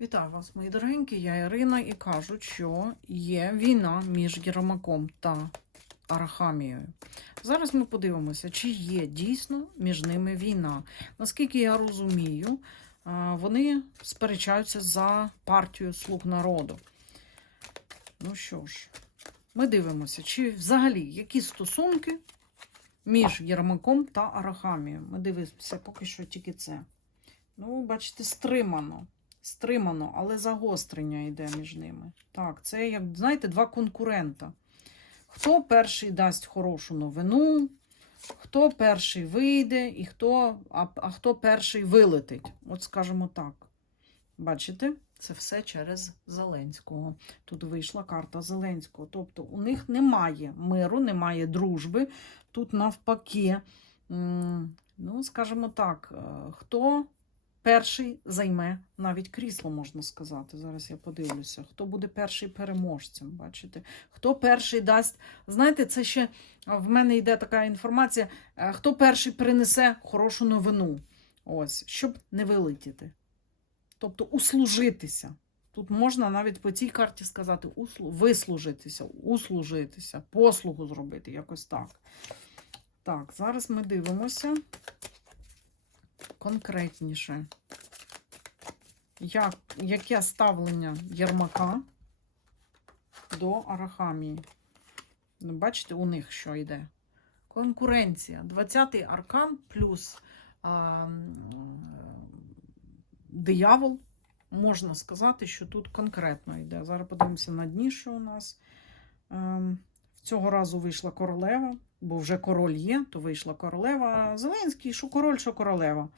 Вітаю вас, мої дорогенькі, я Ірина і кажуть, що є війна між Єрмаком та Арахамією. Зараз ми подивимося, чи є дійсно між ними війна. Наскільки я розумію, вони сперечаються за партію слуг народу. Ну що ж, ми дивимося, чи взагалі які стосунки між Єрмаком та Арахамією. Ми дивимося поки що тільки це. Ну, бачите, стримано. Стримано, але загострення йде між ними. Так, це, як, знаєте, два конкурента. Хто перший дасть хорошу новину, хто перший вийде, і хто, а, а хто перший вилетить. От скажімо так. Бачите, це все через Зеленського. Тут вийшла карта Зеленського. Тобто у них немає миру, немає дружби. Тут навпаки, ну, скажімо так, е, хто перший займе навіть крісло, можна сказати. Зараз я подивлюся. Хто буде перший переможцем? Бачите? Хто перший дасть. Знаєте, це ще в мене йде така інформація. е, Хто перший принесе хорошу новину? Ось, щоб не вилетіти. Тобто услужитися. Тут можна навіть по цій карті сказати услу... вислужитися, услужитися, послугу зробити, якось так. Так, зараз ми дивимося конкретніше. Як, яке ставлення Єрмака до Арахамії? Ну, Бачите, у них що йде? Конкуренція. 20-й аркан плюс а, диявол. Можна сказати, що тут конкретно йде. Зараз подивимося на дні, що у нас. Ем, Цього разу вийшла королева, бо вже король є, то вийшла королева. Зеленський, що король, що королева.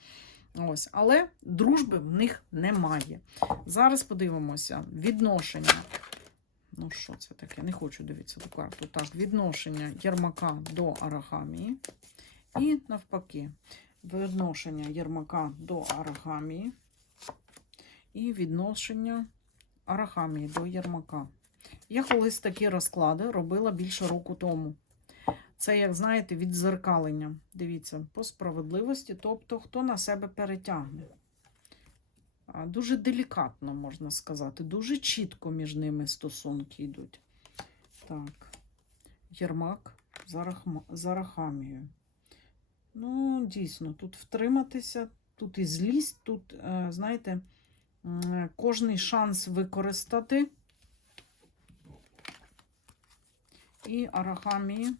Ось, але дружби в них немає. Зараз подивимося відношення. Ну, що це таке? Не хочу дивитися ту карту. Так, відношення Єрмака до Арахамії. І навпаки, відношення Єрмака до Арахамії. І відношення Арахамії до Єрмака. Я колись такі розклади робила більше року тому. Це, як знаєте, відзеркалення. Дивіться, по справедливості, тобто хто на себе перетягне. Дуже делікатно, можна сказати, дуже чітко між ними стосунки йдуть. Так, Єрмак за, Рахма... за Рахамією. Ну, дійсно, тут втриматися, тут і злість, тут, е, знаєте, кожний шанс використати. І Арахамії.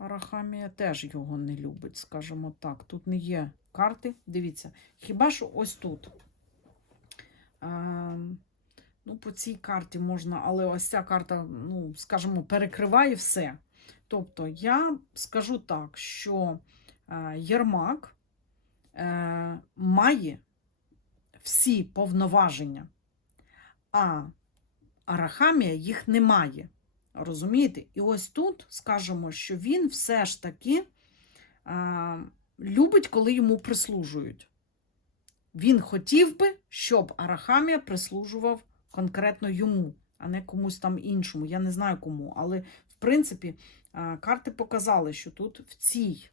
Арахамія теж його не любить, скажімо так. Тут не є карти. Дивіться, хіба що ось тут. А, ну, по цій карті можна, але ось ця карта, ну, скажімо, перекриває все. Тобто, я скажу так, що е, Єрмак е, має всі повноваження, а Арахамія їх не має. Розумієте? І ось тут скажемо, що він все ж таки а, любить, коли йому прислужують. Він хотів би, щоб Арахамія прислужував конкретно йому, а не комусь там іншому. Я не знаю кому. Але, в принципі, а, карти показали, що тут в цій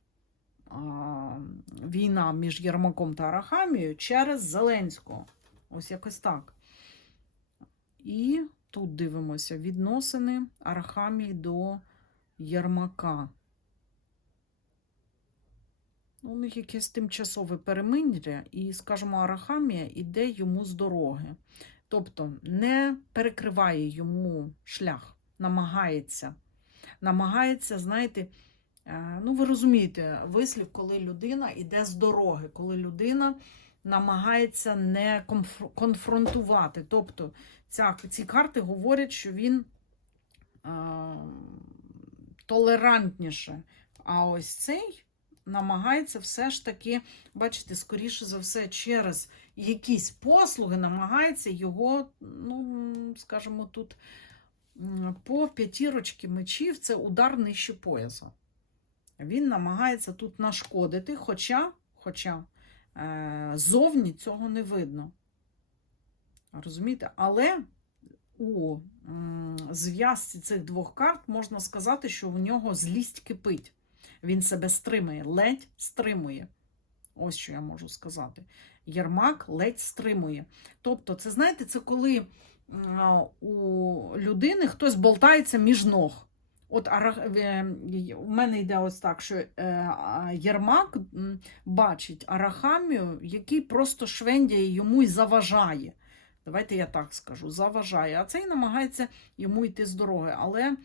а, війна між Єрмаком та Арахамією через Зеленського. Ось якось так. І Тут дивимося відносини Арахамії до Єрмака. У них якесь тимчасове перемир'я, і, скажімо, Арахамія іде йому з дороги. Тобто не перекриває йому шлях, намагається. Намагається, знаєте, е, ну ви розумієте, вислів, коли людина йде з дороги, коли людина намагається не конфронтувати. Тобто ця, ці карти говорять, що він е, толерантніше. А ось цей намагається все ж таки, бачите, скоріше за все, через якісь послуги намагається його, ну, скажімо, тут по п'ятірочки мечів це удар нижче пояса. Він намагається тут нашкодити, хоча, хоча зовні цього не видно. Розумієте? Але у зв'язці цих двох карт можна сказати, що в нього злість кипить. Він себе стримує, ледь стримує. Ось що я можу сказати. Єрмак ледь стримує. Тобто, це знаєте, це коли у людини хтось болтається між ног. От е, у мене йде ось так, що е, Єрмак бачить Арахамію, який просто швендяє йому і заважає. Давайте я так скажу, заважає. А цей намагається йому йти з дороги. Але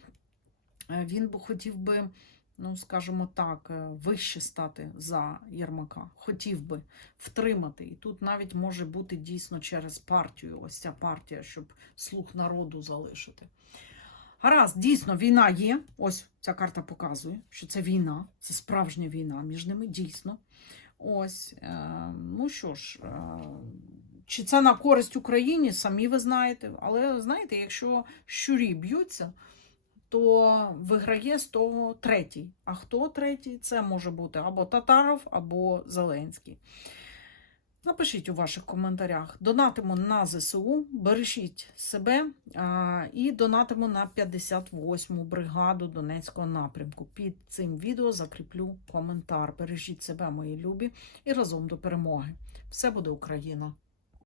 е, він би хотів би, ну скажімо так, вище стати за Єрмака. Хотів би втримати. І тут навіть може бути дійсно через партію, ось ця партія, щоб слух народу залишити. Гаразд, дійсно, війна є. Ось ця карта показує, що це війна, це справжня війна між ними, дійсно. Ось, е, ну що ж, е, чи це на користь Україні, самі ви знаєте. Але знаєте, якщо щурі б'ються, то виграє з того третій. А хто третій? Це може бути або Татаров, або Зеленський. Напишіть у ваших коментарях. Донатимо на ЗСУ, бережіть себе а, і донатимо на 58-му бригаду Донецького напрямку. Під цим відео закріплю коментар. Бережіть себе, мої любі, і разом до перемоги. Все буде Україна!